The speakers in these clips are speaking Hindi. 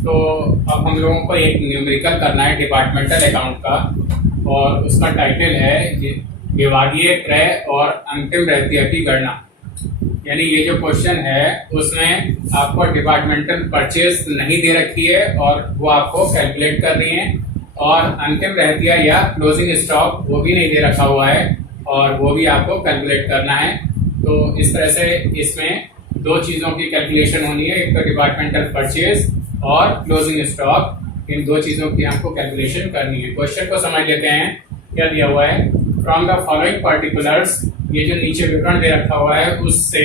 तो अब हम लोगों को एक न्यूमेरिकल करना है डिपार्टमेंटल अकाउंट का, और उसका टाइटल है विभागीय क्रय और अंतिम रहतिया की गणना। यानी ये जो क्वेश्चन है उसमें आपको डिपार्टमेंटल परचेज नहीं दे रखी है और वो आपको कैलकुलेट कर रही है, और अंतिम रहतिया या क्लोजिंग स्टॉक वो भी नहीं दे रखा हुआ है और वो भी आपको कैलकुलेट करना है। तो इस तरह से इसमें दो चीज़ों की कैलकुलेशन होनी है, एक तो डिपार्टमेंटल परचेज और क्लोजिंग स्टॉक, इन दो चीज़ों की आपको कैलकुलेशन करनी है। क्वेश्चन को समझ लेते हैं, क्या दिया हुआ है। फ्रॉम द फॉलोइंग पर्टिकुलर्स, ये जो नीचे विवरण दे रखा हुआ है उससे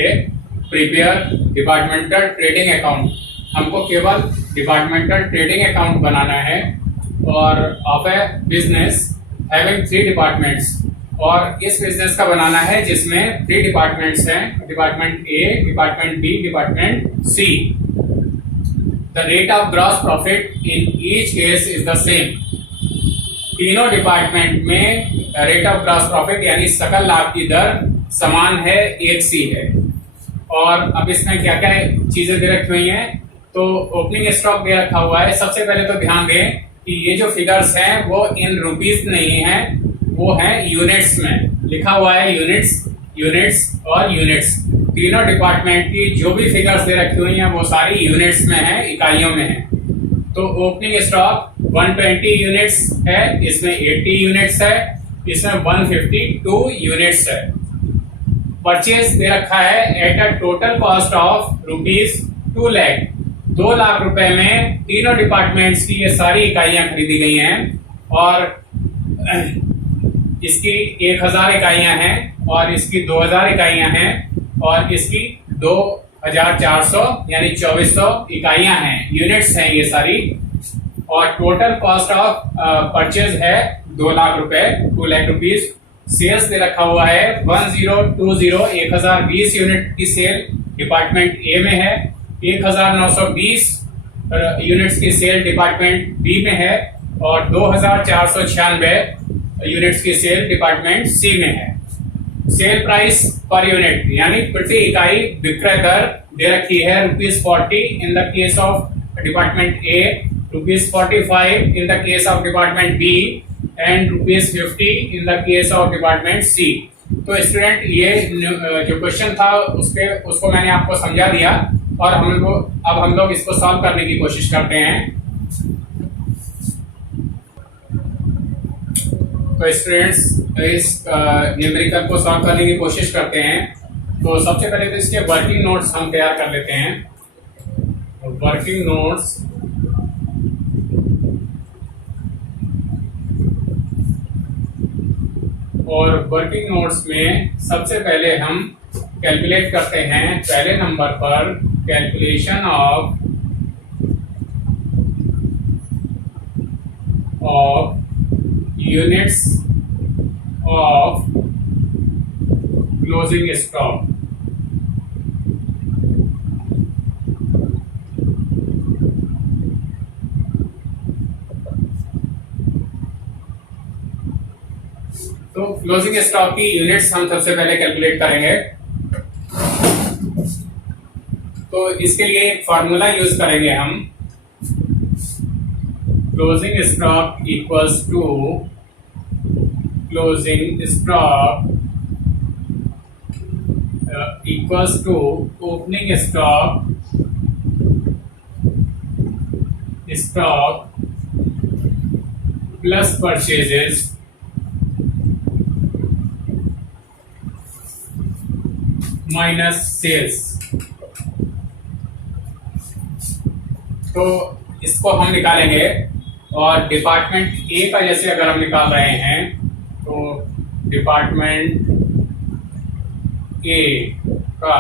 प्रिपेयर डिपार्टमेंटल ट्रेडिंग अकाउंट, हमको केवल डिपार्टमेंटल ट्रेडिंग अकाउंट बनाना है, और of A business having 3 departments, और इस बिजनेस का बनाना है जिसमें 3 डिपार्टमेंट्स हैं, department A, department B, department C. The rate of gross profit in each case is the same. तीनों डिपार्टमेंट में रेट ऑफ ग्रॉस प्रॉफिट यानी सकल लाभ की दर समान है, एक सी है। और अब इसमें क्या क्या चीजें दे रखी हुई हैं, तो ओपनिंग स्टॉक दे रखा हुआ है। सबसे पहले तो ध्यान दें कि ये जो फिगर्स हैं वो इन रुपीस नहीं है, वो है यूनिट्स में लिखा हुआ है, यूनिट्स और यूनिट्स। तीनों डिपार्टमेंट की जो भी फिगर्स दे रखी हुई हैं वो सारी यूनिट्स में है, इकाइयों में है। तो ओपनिंग स्टॉक 120 यूनिट्स है, इसमें 80 यूनिट्स है, इसमें 152 यूनिट्स है। परचेज दे रखा है at a total cost of ₹2 lakh, 2 lakh रुपए में तीनों डिपार्टमेंट्स की ये सारी इकाइयां खरीदी गई हैं, और इसकी 1000 इकाइयां हैं, और इसकी 2000 इकाइयां हैं, और इसकी 2400 यानी 2400 इकाइयां हैं, यूनिट्स हैं ये सारी। और टोटल कॉस्ट ऑफ परचेज है 2 लाख रुपए, 2 लाख रुपीज। सेल्स दे रखा हुआ है 1020 यूनिट की सेल डिपार्टमेंट ए में है, 1920 यूनिट्स की सेल डिपार्टमेंट बी में है, और 2496 यूनिट्स की सेल डिपार्टमेंट सी में है। सेल प्राइस पर यूनिट यानी प्रति इकाई विक्रय दर दे रखी है ₹40 in the case of department A, ₹45 in the case of department B, and ₹50 in the case of department C. तो स्टूडेंट ये जो क्वेश्चन था उसको मैंने आपको समझा दिया, और अब हम लोग इसको सॉल्व करने की कोशिश करते हैं। तो स्टूडेंट्स इस न्यूमेरिकल को सॉल्व करने की कोशिश करते हैं। तो सबसे पहले तो इसके वर्किंग नोट्स हम तैयार कर लेते हैं। वर्किंग नोट्स, और वर्किंग नोट्स में सबसे पहले हम कैलकुलेट करते हैं पहले नंबर पर calculation of units of closing stock. तो क्लोजिंग स्टॉक की यूनिट्स हम सबसे पहले कैलकुलेट करेंगे। तो इसके लिए एक फॉर्मूला यूज करेंगे हम, closing stock equals to closing stock equals to opening stock plus purchases minus sales. तो इसको हम निकालेंगे, और डिपार्टमेंट ए का जैसे अगर हम निकाल रहे हैं तो डिपार्टमेंट ए का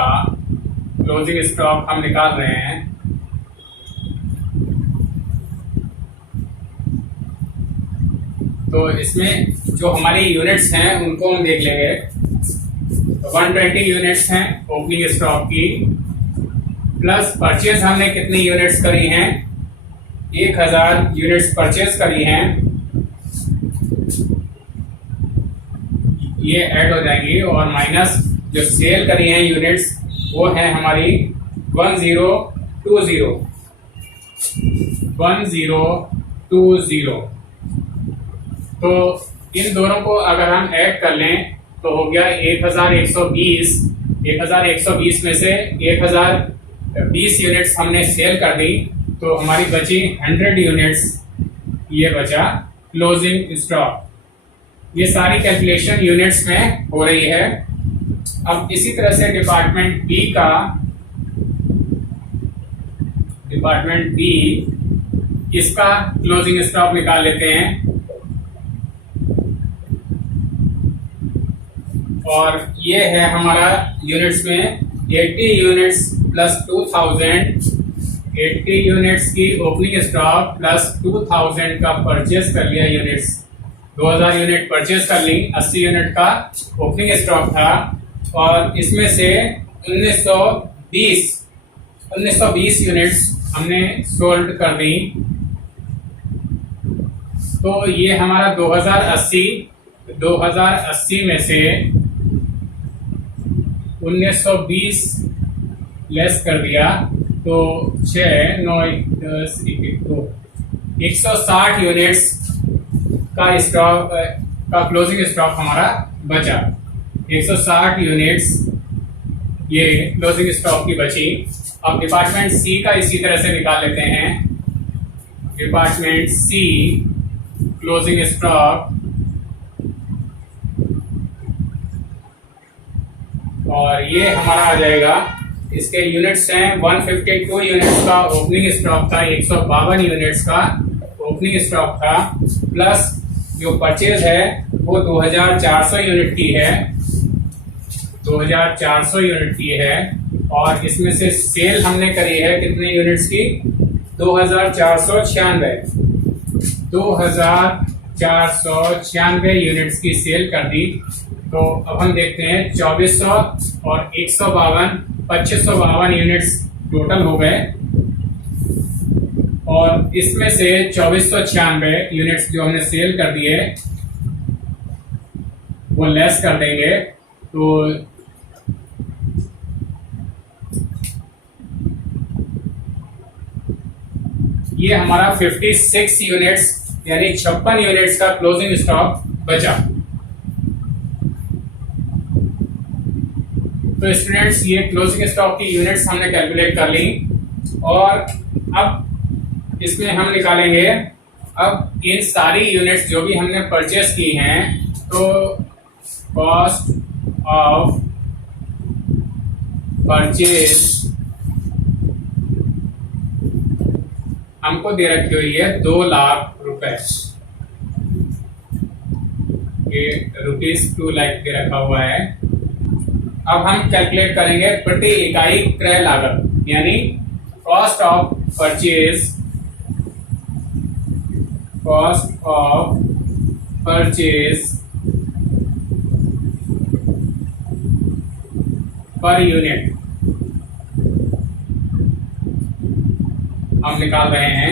क्लोजिंग स्टॉक हम निकाल रहे हैं। तो इसमें जो हमारी यूनिट्स हैं उनको हम देख लेंगे। 120 यूनिट्स हैं ओपनिंग स्टॉक की, प्लस परचेज हमने कितनी यूनिट्स करी हैं, 1000 यूनिट्स परचेज करी हैं, ये ऐड हो जाएंगी, और माइनस जो सेल करी हैं यूनिट्स वो है हमारी 1020। 1020। तो इन दोनों को अगर हम ऐड कर लें तो हो गया 1120। 1120 में से 1020 यूनिट्स हमने सेल कर दी, तो हमारी बची 100 यूनिट्स, ये बचा क्लोजिंग स्टॉक। ये सारी कैलकुलेशन यूनिट्स में हो रही है। अब इसी तरह से डिपार्टमेंट बी इसका क्लोजिंग स्टॉक निकाल लेते हैं। और ये है हमारा यूनिट्स में 80 यूनिट्स प्लस 2000, 80 यूनिट्स की ओपनिंग स्टॉक प्लस 2000 का परचेज कर लिया यूनिट्स। 2000 यूनिट परचेज कर ली, 80 यूनिट का ओपनिंग स्टॉक था, और इसमें से 1920 यूनिट्स हमने सोल्ड कर दी। तो ये हमारा 2080 में से 1920 लेस कर दिया, तो 6, 9, 10, 2, 160 यूनिट्स का स्टॉक का क्लोजिंग स्टॉक हमारा बचा। 160 यूनिट्स ये क्लोजिंग स्टॉक की बची। अब डिपार्टमेंट सी का इसी तरह से निकाल लेते हैं। डिपार्टमेंट सी क्लोजिंग स्टॉक, और ये हमारा आ जाएगा, इसके यूनिट्स हैं 152 यूनिट्स का ओपनिंग स्टॉक था, 152 यूनिट्स का ओपनिंग स्टॉक था, प्लस जो परचेज है वो 2400 यूनिट की है, 2400 यूनिट की है। और इसमें से सेल हमने करी है कितने यूनिट्स की? 2496 यूनिट्स की सेल कर दी। तो अब हम देखते हैं 2400 और 152, 2552 यूनिट्स टोटल हो गए, और इसमें से 2496 यूनिट्स जो हमने सेल कर दिए वो लेस कर देंगे। तो ये हमारा 56 यूनिट्स यानी 56 यूनिट्स का क्लोजिंग स्टॉक बचा। तो स्टूडेंट्स, ये क्लोजिंग स्टॉक की यूनिट्स हमने कैलकुलेट कर ली, और अब इसमें हम निकालेंगे अब इन सारी यूनिट्स जो भी हमने परचेस की हैं। तो कॉस्ट ऑफ परचेज हमको दे रखी हुई है 2 लाख रुपए, ये ₹2 लाख दे रखा हुआ है। अब हम कैलकुलेट करेंगे प्रति इकाई क्रय लागत, यानी cost of purchase, cost of purchase per unit हम निकाल रहे हैं।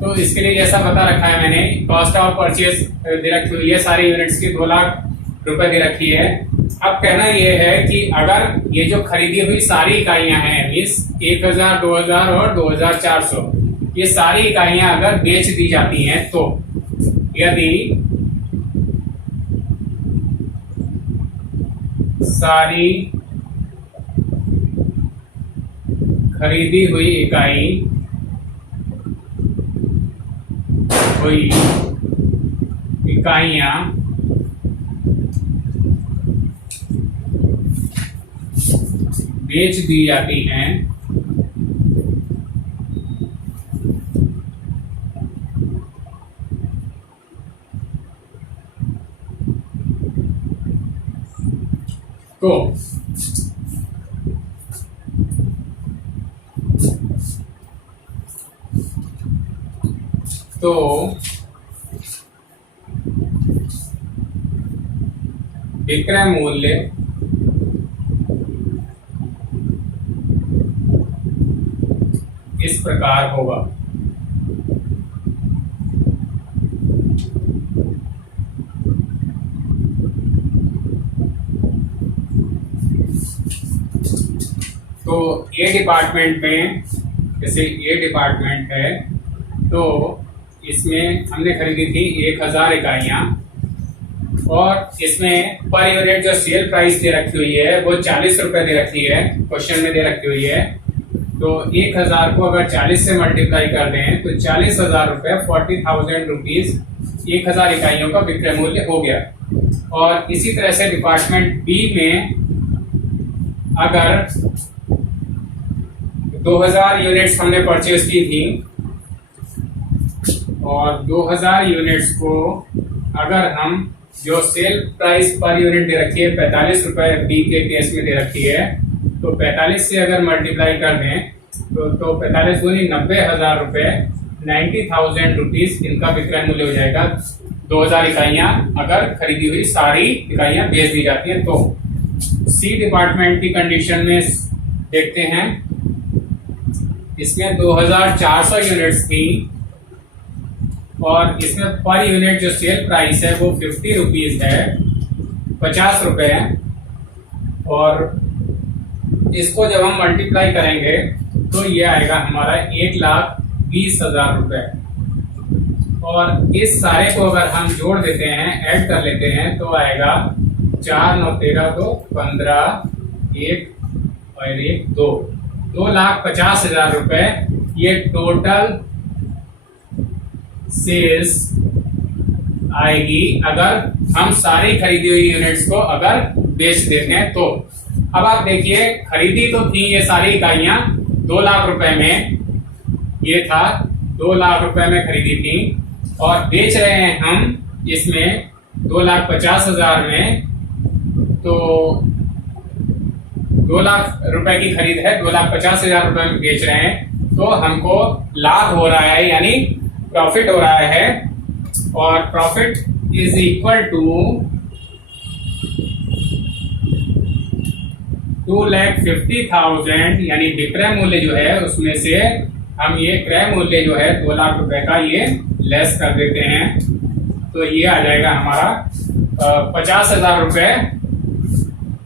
तो इसके लिए जैसा बता रखा है मैंने, कॉस्ट ऑफ परचेज दे रखी हुई है सारी यूनिट्स की 2 लाख रुपए दे रखी है। अब कहना यह है कि अगर ये जो खरीदी हुई सारी इकाइयां हैं, इस 1000, 2000 और 2400, ये सारी इकाइयां अगर बेच दी जाती हैं, तो यदि सारी खरीदी हुई इकाइयां बेच दी जाती हैं, तो विक्रय मूल्य इस प्रकार होगा। तो ए डिपार्टमेंट में जैसे ये डिपार्टमेंट है तो इसमें हमने खरीदी थी 1000 इकाइयाँ और इसमें पर यूनिट जो सेल प्राइस दे रखी हुई है वो 40 रुपये दे रखी है, क्वेश्चन में दे रखी हुई है। तो 1000 को अगर 40 से मल्टीप्लाई कर दें तो 40,000 रुपये 40,000 रुपीज 1000 इकाइयों का विक्रय मूल्य हो गया। और इसी तरह से डिपार्टमेंट बी में अगर 2000 यूनिट्स हमने परचेज की थी और 2000 यूनिट्स को अगर हम जो सेल प्राइस पर यूनिट दे रखी है 45 रुपए बी के केस में दे रखी है, तो 45 से अगर मल्टीप्लाई कर दें तो 45 दूनी 90,000 रुपए 90,000 रुपीज इनका विक्रय मूल्य हो जाएगा। 2000 इकाइयां अगर खरीदी हुई सारी इकाइयां बेच दी जाती हैं तो। सी डिपार्टमेंट की कंडीशन में देखते हैं, इसमें 2400 यूनिट्स थी और इसमें पर यूनिट जो सेल प्राइस है वो 50 रुपीज है, 50 रुपए है। और इसको जब हम मल्टीप्लाई करेंगे तो ये आएगा हमारा 1,20,000 रुपए। और इस सारे को अगर हम जोड़ देते हैं, ऐड कर लेते हैं तो आएगा 4 9 13 तो 15 1 और 1 2 2,50,000 रुपए ये टोटल सेल्स आएगी अगर हम सारी खरीदी हुई यूनिट्स को अगर बेच देते हैं तो। अब आप देखिए, खरीदी तो थी ये सारी इकाइयां 2 लाख रुपए में, ये था 2 लाख रुपए में खरीदी थी और बेच रहे हैं हम इसमें 2,50,000 में। तो 2 लाख रुपए की खरीद है, 2,50,000 रुपए में बेच रहे हैं तो हमको लाभ हो रहा है, यानी प्रॉफिट हो रहा है। और प्रॉफिट इज इक्वल टू 2,50,000, यानी विक्रय मूल्य जो है उसमें से हम ये क्रय मूल्य जो है 2 लाख रुपए का ये लेस कर देते हैं। तो ये आ जाएगा हमारा 50,000 रुपए,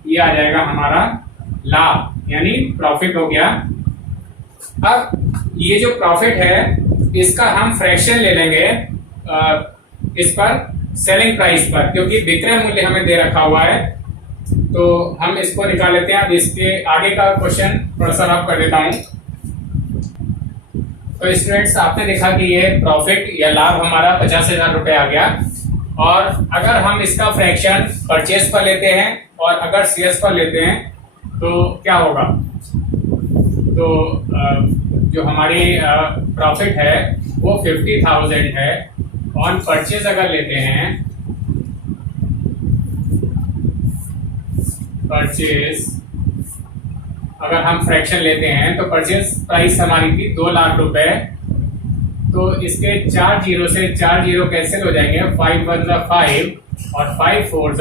ये आ जाएगा हमारा लाभ, यानी प्रॉफिट हो गया। अब ये जो प्रॉफिट है इसका हम फ्रैक्शन ले लेंगे इस पर सेलिंग प्राइस पर, क्योंकि विक्रय मूल्य हमें दे रखा हुआ है तो हम इसको निकाल लेते हैं। अब इसके आगे का क्वेश्चन थोड़ा सा रफ कर देता हूं। तो स्टूडेंट्स, आपने देखा कि ये प्रॉफिट या लाभ हमारा 50,000 रुपए आ गया और अगर हम इसका फ्रैक्शन परचेज पर लेते हैं और अगर सेल्स पर लेते हैं तो क्या होगा। तो जो हमारी प्रॉफिट है वो 50,000 है। ऑन परचेज अगर लेते हैं, परचेज अगर हम फ्रैक्शन लेते हैं तो परचेज प्राइस हमारी थी 2 लाख रुपए। तो इसके 4 जीरो से 4 जीरो कैंसिल हो जाएंगे, 5 1 5 और 5 4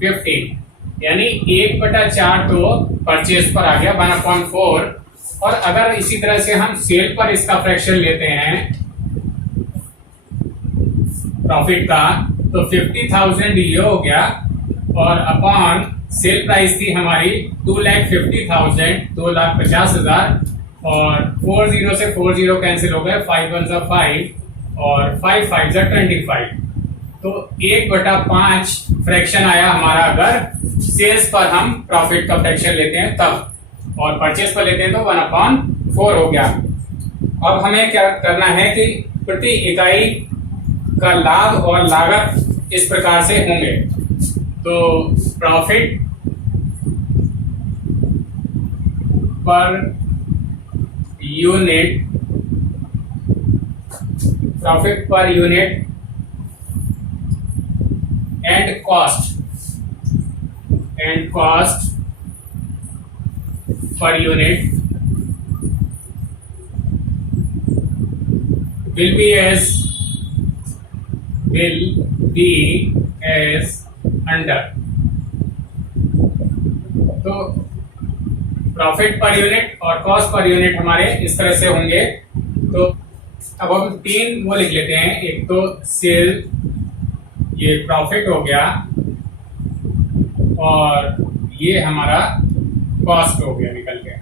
15, यानी 1/4 तो परचेज पर आ गया 1/4। और अगर इसी तरह से हम सेल पर इसका फ्रैक्शन लेते हैं प्रॉफिट का तो 50,000 ये हो गया और अपॉन सेल प्राइस थी हमारी 2,50,000, 2,50,000 और 4 जीरो से 4 जीरो कैंसिल हो गए, 5 1 5 और 5 5 25। तो 1/5 फ्रैक्शन आया हमारा अगर सेल्स पर हम प्रॉफिट का फ्रैक्शन लेते हैं तब, और परचेज पर लेते हैं तो 1/4 हो गया। अब हमें क्या करना है कि प्रति इकाई का लाभ और लागत इस प्रकार से होंगे। तो profit per unit, profit per unit and cost per unit will be as under। तो प्रॉफिट पर यूनिट और कॉस्ट पर यूनिट हमारे इस तरह से होंगे। तो अब हम 3 वो लिख लेते हैं, एक तो सेल, ये प्रॉफिट हो गया और ये हमारा कॉस्ट हो गया, निकल गया।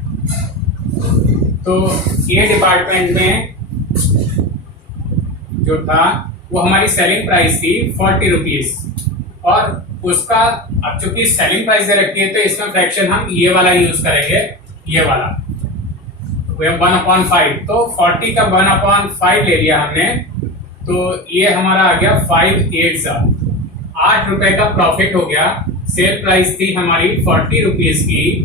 तो ये डिपार्टमेंट में जो था वो हमारी सेलिंग प्राइस थी 40 रुपीज, और उसका अब चूंकि सेलिंग प्राइस दे रखी है तो इसमें फ्रैक्शन हम ये वाला यूज करेंगे, ये वाला 1/5। तो 40 का 1/5 ले लिया हमने, तो ये हमारा आ गया 8 रुपए का प्रॉफिट हो गया। सेल प्राइस थी हमारी 40 रुपीज की,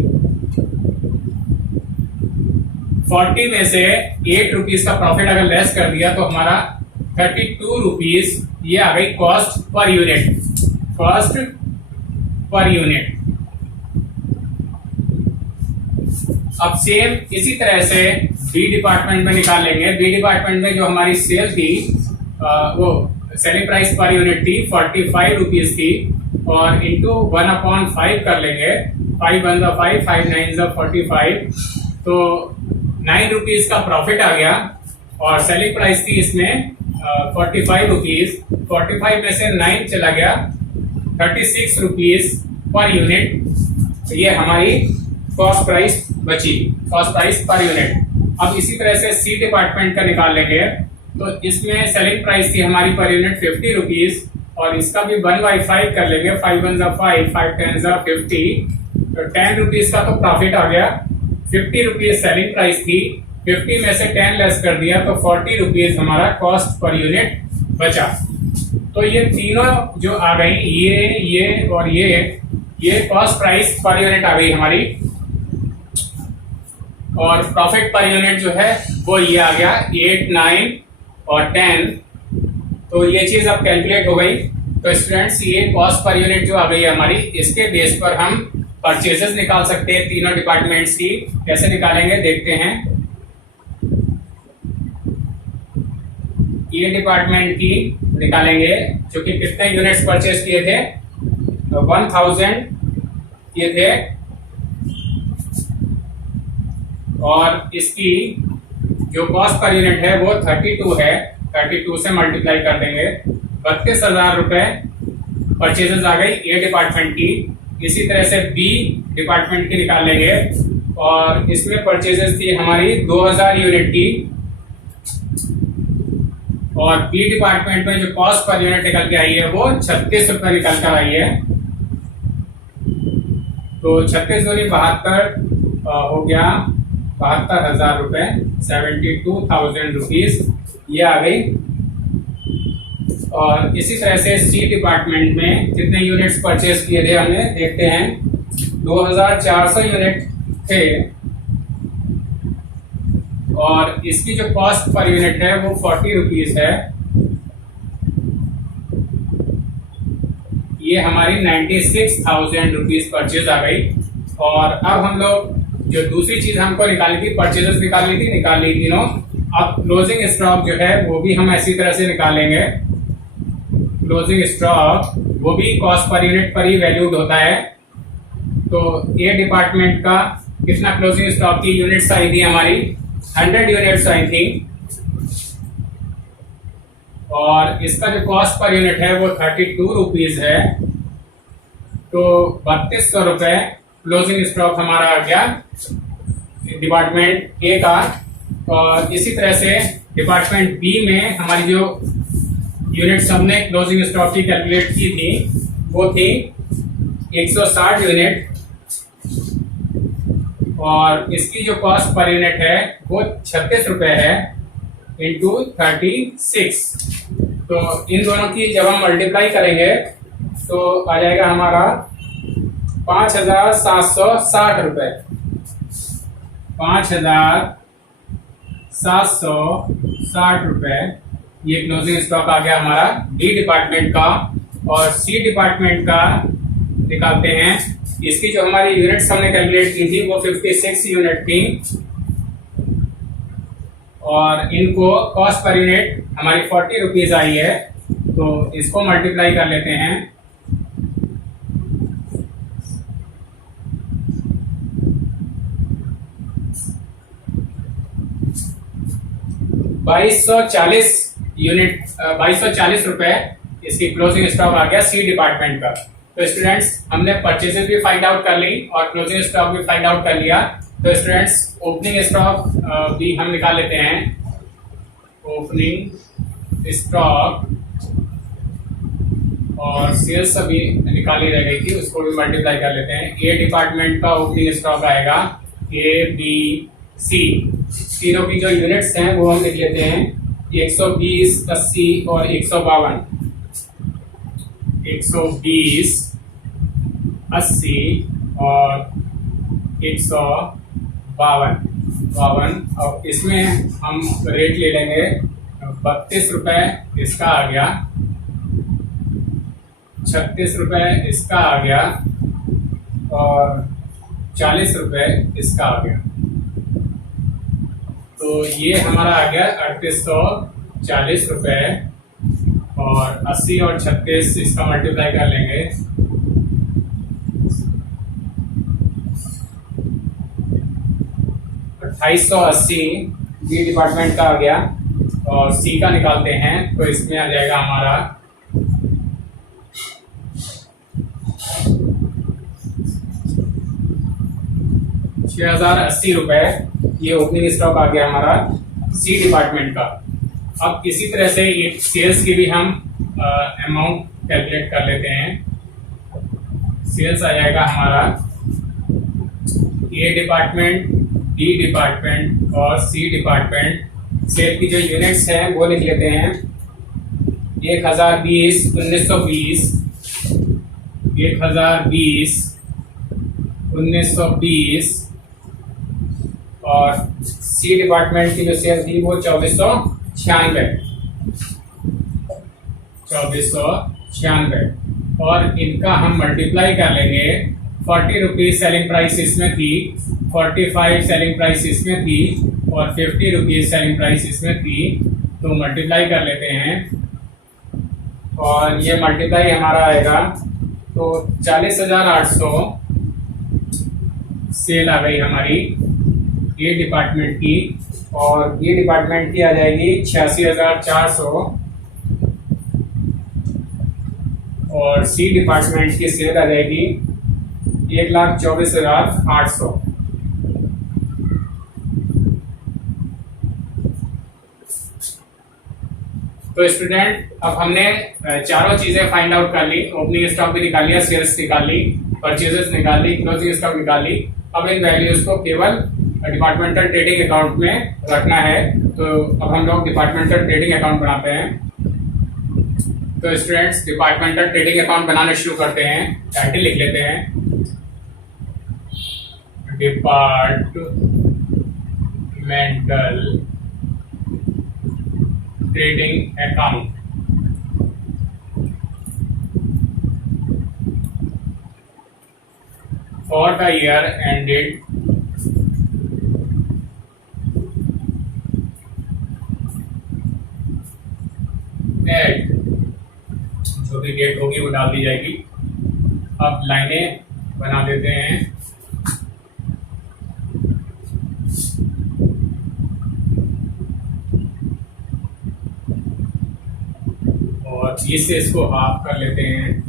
40 में से 8 रुपीज का प्रॉफिट अगर लेस कर दिया तो हमारा 32 रुपीज ये आ गई cost per unit, cost per unit. अब सेम इसी तरह से बी डिपार्टमेंट में निकालेंगे। बी डिपार्टमेंट में जो हमारी सेल थी वो सेलिंग प्राइस पर यूनिट थी 45 रुपीज थी, और इंटू 1/5 कर लेंगे। 5 1 5, 5 9 45, तो 9 रुपीज का प्रॉफिट आ गया, और सेलिंग प्राइस थी इसमें 45 रुपीज। 45 में से 9 चला गया, 36 रुपीज पर यूनिट। तो ये हमारी कॉस्ट प्राइस बची, कॉस्ट प्राइस पर यूनिट। अब इसी तरह से सी डिपार्टमेंट का निकाल लेंगे। तो इसमें सेलिंग प्राइस थी हमारी पर यूनिट 50 रुपीज, और इसका भी 1/5 कर लेंगे। 5 1 5, 5 10 50, तो 10 रुपीज का तो प्रॉफिट आ गया। 50 रुपीज सेलिंग प्राइस थी, 50 में से 10 लेस कर दिया तो 40 रुपीज हमारा कॉस्ट पर यूनिट बचा। तो ये तीनों जो आ गई, ये और ये कॉस्ट प्राइस पर यूनिट आ गई हमारी, और प्रॉफिट पर यूनिट जो है वो ये आ गया 8 9 और 10। तो ये चीज अब कैलकुलेट हो गई। तो स्टूडेंट्स ये कॉस्ट पर यूनिट जो आ गई है हमारी, इसके बेस पर हम परचेजेस निकाल सकते हैं तीनों डिपार्टमेंट्स की। कैसे निकालेंगे देखते हैं। ये डिपार्टमेंट की निकालेंगे, क्योंकि कितने यूनिट्स परचेज किए थे, 1000 किए थे, और इसकी जो कॉस्ट पर यूनिट है वो 32 है। 32 से मल्टीप्लाई कर देंगे, 32,000 रुपए परचेजेस आ गई ए डिपार्टमेंट की। इसी तरह से बी डिपार्टमेंट की निकाल लेंगे, और इसमें परचेजेस थी हमारी 2000 यूनिट की, और बी डिपार्टमेंट में जो कॉस्ट पर यूनिट निकल के आई है वो 36 रुपए निकल कर आई है। तो 36 दूनी 72 हो गया 72,000 रुपए, 72,000 रुपीज ये आ गई। और इसी तरह से सी डिपार्टमेंट में कितने यूनिट्स परचेज किए थे हमने देखते हैं। 2400 यूनिट थे, और इसकी जो कॉस्ट पर यूनिट है वो 40 रुपीज है। ये हमारी 96,000 रुपीज परचेज आ गई। और अब हम लोग जो दूसरी चीज हमको निकाली थी, परचेजेस निकाल ली तीनों। अब क्लोजिंग स्टॉक जो है वो भी हम ऐसी तरह से निकालेंगे। क्लोजिंग स्टॉक वो भी कॉस्ट पर यूनिट पर ही वैल्यूड होता है। तो ए डिपार्टमेंट का कितना क्लोजिंग स्टॉक की यूनिट्स आई थी हमारी, 100 यूनिट्स आई थी, और इसका जो कॉस्ट पर यूनिट है वो 32 रुपीज है। तो 3200 रुपए क्लोजिंग स्टॉक हमारा आ गया डिपार्टमेंट ए का। और इसी तरह से डिपार्टमेंट बी में हमारी जो यूनिट्स हमने क्लोजिंग स्टॉक की कैलकुलेट की थी वो थी 160 यूनिट, और इसकी जो कॉस्ट पर यूनिट है वो 36 रुपए है इंटू 36। तो इन दोनों की जब हम मल्टीप्लाई करेंगे तो आ जाएगा हमारा 5,760 रुपए, 5,760 रुपए ये क्लोजिंग स्टॉक आ गया हमारा डी डिपार्टमेंट का। और सी डिपार्टमेंट का निकालते हैं। इसकी जो हमारी यूनिट्स हमने कैलकुलेट की थी वो 56 यूनिट थी, और इनको कॉस्ट पर यूनिट हमारी 40 रुपीज आई है। तो इसको मल्टीप्लाई कर लेते हैं। 2240 यूनिट, 2240 रुपए इसकी क्लोजिंग स्टॉक आ गया सी डिपार्टमेंट का। तो स्टूडेंट्स हमने परचेजेस भी फाइंड आउट कर ली और क्लोजिंग स्टॉक भी फाइंड आउट कर लिया। तो स्टूडेंट्स ओपनिंग स्टॉक भी हम निकाल लेते हैं। ओपनिंग स्टॉक और सेल्स अभी निकाली रह गई थी, उसको भी मल्टीप्लाई कर लेते हैं। ए डिपार्टमेंट का ओपनिंग स्टॉक आएगा ABC, तीनों की जो यूनिट्स हैं वो हम लिख लेते हैं 120, 80 और 152। 120, 80 और 152। और इसमें हम रेट ले लेंगे 32 रुपए इसका आ गया, 36 रुपए इसका आ गया और 40 रुपए इसका आ गया। तो ये हमारा आ गया 3840 रुपए और 80 और 36 इसका मल्टीप्लाई कर लेंगे 2880 बी डिपार्टमेंट का आ गया। और सी का निकालते हैं तो इसमें आ जाएगा हमारा 6080 रुपए। ये ओपनिंग स्टॉक आ गया हमारा सी डिपार्टमेंट का। अब इसी तरह से एक सेल्स की भी हम अमाउंट कैलकुलेट कर लेते हैं। सेल्स आ जाएगा हमारा ए डिपार्टमेंट, बी डिपार्टमेंट और सी डिपार्टमेंट। सेल की जो यूनिट्स हैं वो लिख लेते हैं 1020, 1920, 1020, 1920 और सी डिपार्टमेंट की जो सेल थी वो 2496 और इनका हम मल्टीप्लाई कर लेंगे 40 रुपीज सेलिंग प्राइस इसमें थी, 45 सेलिंग प्राइस इसमें थी और 50 रुपीज सेलिंग प्राइस इसमें थी। तो मल्टीप्लाई कर लेते हैं और ये मल्टीप्लाई हमारा आएगा तो 40,800 सेल आ गई हमारी ए डिपार्टमेंट की और बी डिपार्टमेंट की आ जाएगी 86,400 और सी डिपार्टमेंट की सेल आ जाएगी 1,24,800। तो स्टूडेंट अब हमने चारों चीजें फाइंड आउट कर ली। ओपनिंग स्टॉक भी निकाल लिया, सेल्स निकाल ली, परचेजेस निकाल ली, क्लोजिंग स्टॉक निकाल ली। अब इन वैल्यूज को केवल डिपार्टमेंटल ट्रेडिंग अकाउंट में रखना है। तो अब हम लोग डिपार्टमेंटल ट्रेडिंग अकाउंट बनाते हैं। तो स्टूडेंट्स डिपार्टमेंटल ट्रेडिंग अकाउंट बनाना शुरू करते हैं। टाइटल लिख लेते हैं departmental trading account. For the year ended at, जो भी डेट होगी वो डाल दी जाएगी। अब लाइनें बना देते हैं। और 30 से इसको हाफ कर लेते हैं।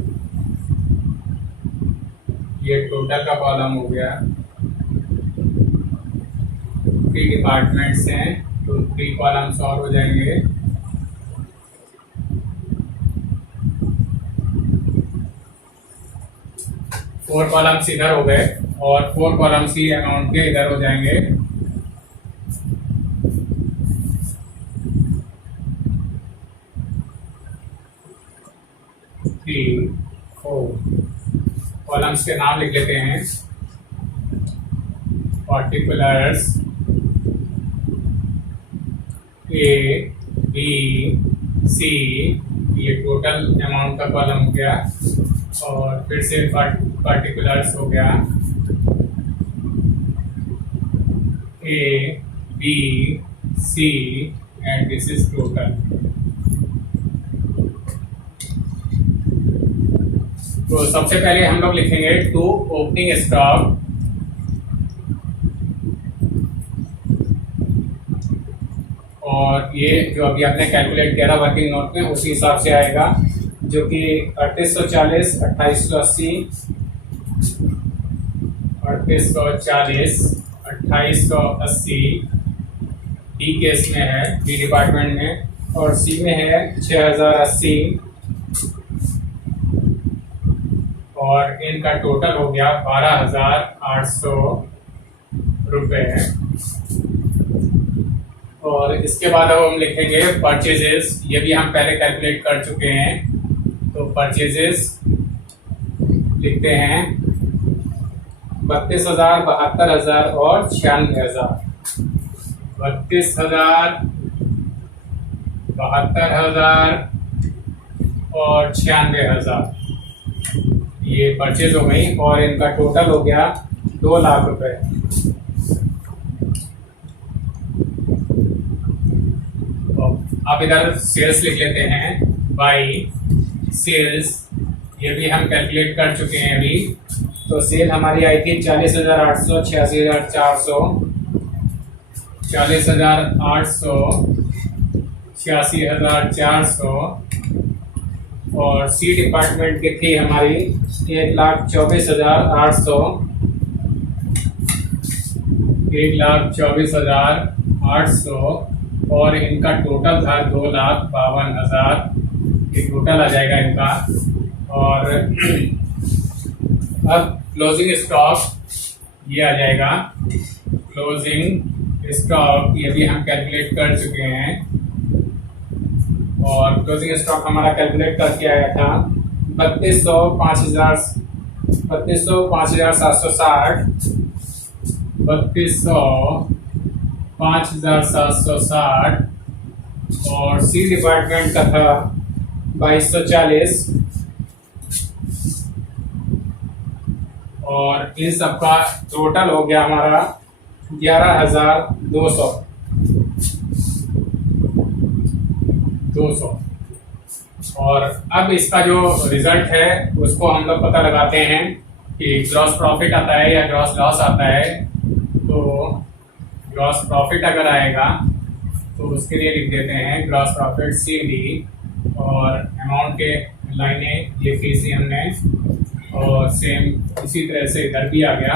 ये टोटल का कॉलम हो गया। 3 डिपार्टमेंट्स हैं तो 3 कॉलम्स और हो जाएंगे। फोर कॉलम्स इधर हो गए और 4 कॉलम्स ही अमाउंट के इधर हो जाएंगे। कॉलम्स के नाम लिख लेते हैं। पार्टिकुलर्स ए बी सी, ये टोटल अमाउंट का कॉलम हो गया और फिर से पार्टिकुलर्स हो गया A B C and this is total. तो सबसे पहले हम लोग लिखेंगे टू ओपनिंग स्टॉक और ये जो अभी आपने कैलकुलेट किया था वर्किंग नोट में उसी हिसाब से आएगा, जो कि 3840, 2880, 3840, 2880 डी केस में है, डी डिपार्टमेंट में, और सी में है 6080 और इनका टोटल हो गया 12,800 रुपये। और इसके बाद अब हम लिखेंगे परचेजेस, ये भी हम पहले कैलकुलेट कर चुके हैं। तो परचेजेस लिखते हैं 32,000, 72,000 और 96,000। 32,000, 72,000 और 96,000 ये परचेज हो गई और इनका टोटल हो गया 2 लाख रुपए। आप इधर सेल्स लिख लेते हैं, बाई सेल्स, ये भी हम कैलकुलेट कर चुके हैं अभी। तो सेल हमारी आई थी 40,800, 86,400, 40,800, 86,400 और सी डिपार्टमेंट की थी हमारी 1,24,800, 1,24,800 और इनका टोटल था 2,52,000 ये टोटल आ जाएगा इनका। और अब क्लोजिंग स्टॉक ये आ जाएगा, क्लोजिंग स्टॉक ये भी हम कैलकुलेट कर चुके हैं। और क्लोजिंग स्टॉक हमारा कैलकुलेट करके आया था 3200, 5,760, 3200, 5,760 और सी डिपार्टमेंट का था 2,240 और इन सबका टोटल हो गया हमारा 11,200। और अब इसका जो रिजल्ट है उसको हम लोग पता लगाते हैं कि ग्रॉस प्रॉफिट आता है या ग्रॉस लॉस आता है। तो ग्रॉस प्रॉफिट अगर आएगा तो उसके लिए लिख देते हैं ग्रॉस प्रॉफिट CD और अमाउंट के लाइनें ये फीस हमने, और सेम इसी तरह से इधर भी आ गया।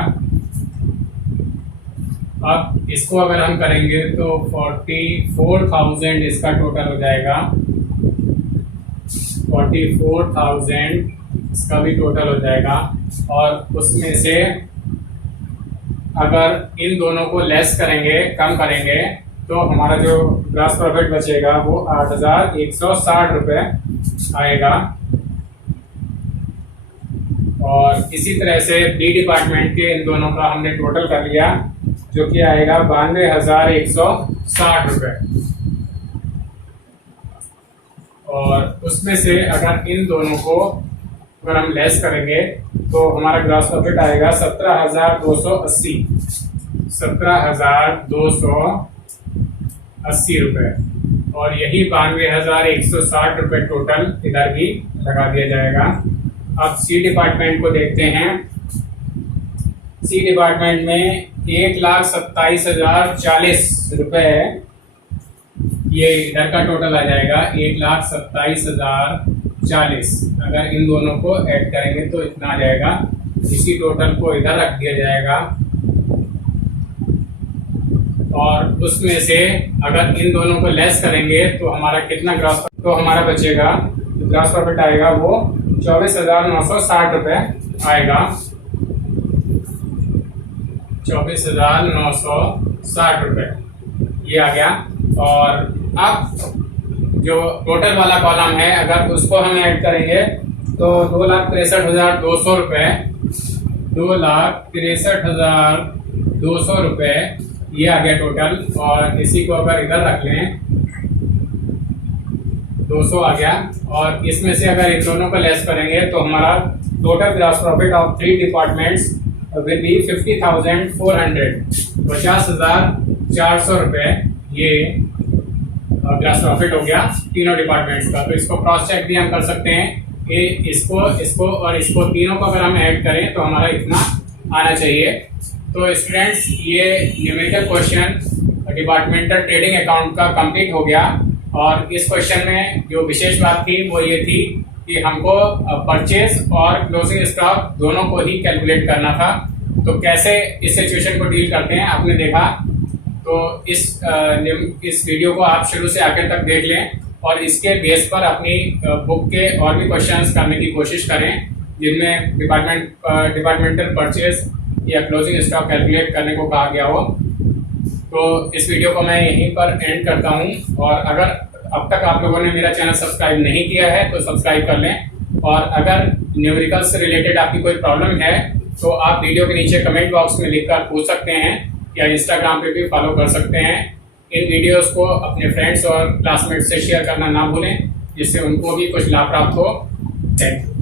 अब इसको अगर हम करेंगे तो 44,000 इसका टोटल हो जाएगा, 44,000 इसका भी टोटल हो जाएगा। और उसमें से अगर इन दोनों को लेस करेंगे, कम करेंगे, तो हमारा जो ग्रॉस प्रॉफिट बचेगा वो 8,160 रुपये आएगा। और इसी तरह से बी डिपार्टमेंट के इन दोनों का हमने टोटल कर लिया जो कि आएगा 92,160 रुपये। और उसमें से अगर इन दोनों को अगर हम लेस करेंगे तो हमारा ग्रॉस प्रॉफिट आएगा 17,280, 17,280 रुपये। और यही 92,160 रुपये टोटल इधर भी लगा दिया जाएगा। अब सी डिपार्टमेंट को देखते हैं। सी डिपार्टमेंट में 1,27,040 रुपये ये इधर का टोटल आ जाएगा, 1,27,040। अगर इन दोनों को ऐड करेंगे तो इतना आ जाएगा। इसी टोटल को इधर रख दिया जाएगा और उसमें से अगर इन दोनों को लेस करेंगे तो हमारा कितना ग्रॉस, तो हमारा बचेगा ग्रॉस प्रॉफिट आएगा वो 24,960 रुपये आएगा, 24,960 रुपये ये आ गया। और अब जो टोटल वाला कॉलम है अगर उसको हम ऐड करेंगे तो 2,63,200 रुपये, 2,63,200 रुपये ये आ गया टोटल। और इसी को अगर इधर रख लें 200 आ गया। और इसमें से अगर इन दोनों को लेस करेंगे तो हमारा total gross profit of 3 departments will be 50,400, 50,400 रुपये ये ग्रॉस प्रॉफिट हो गया तीनों डिपार्टमेंट्स का। तो इसको क्रॉस चेक भी हम कर सकते हैं कि इसको और इसको तीनों को अगर हम ऐड करें तो हमारा इतना आना चाहिए। तो स्टूडेंट्स ये numerical question departmental trading account का कंप्लीट हो गया। और इस क्वेश्चन में जो विशेष बात थी वो ये थी कि हमको परचेज और क्लोजिंग स्टॉक दोनों को ही कैलकुलेट करना था। तो कैसे इस सिचुएशन को डील करते हैं आपने देखा। तो इस वीडियो को आप शुरू से आखिर तक देख लें और इसके बेस पर अपनी बुक के और भी क्वेश्चंस करने की कोशिश करें जिनमें डिपार्टमेंटल परचेज या क्लोजिंग स्टॉक कैलकुलेट करने को कहा गया हो। तो इस वीडियो को मैं यहीं पर एंड करता हूं, और अगर अब तक आप लोगों ने मेरा चैनल सब्सक्राइब नहीं किया है तो सब्सक्राइब कर लें। और अगर न्यूमेरिकल्स से रिलेटेड आपकी कोई प्रॉब्लम है तो आप वीडियो के नीचे कमेंट बॉक्स में लिखकर पूछ सकते हैं या इंस्टाग्राम पे भी फॉलो कर सकते हैं। इन वीडियोस को अपने फ्रेंड्स और क्लासमेट्स से शेयर करना ना भूलें जिससे उनको भी कुछ लाभ प्राप्त हो। Thank you.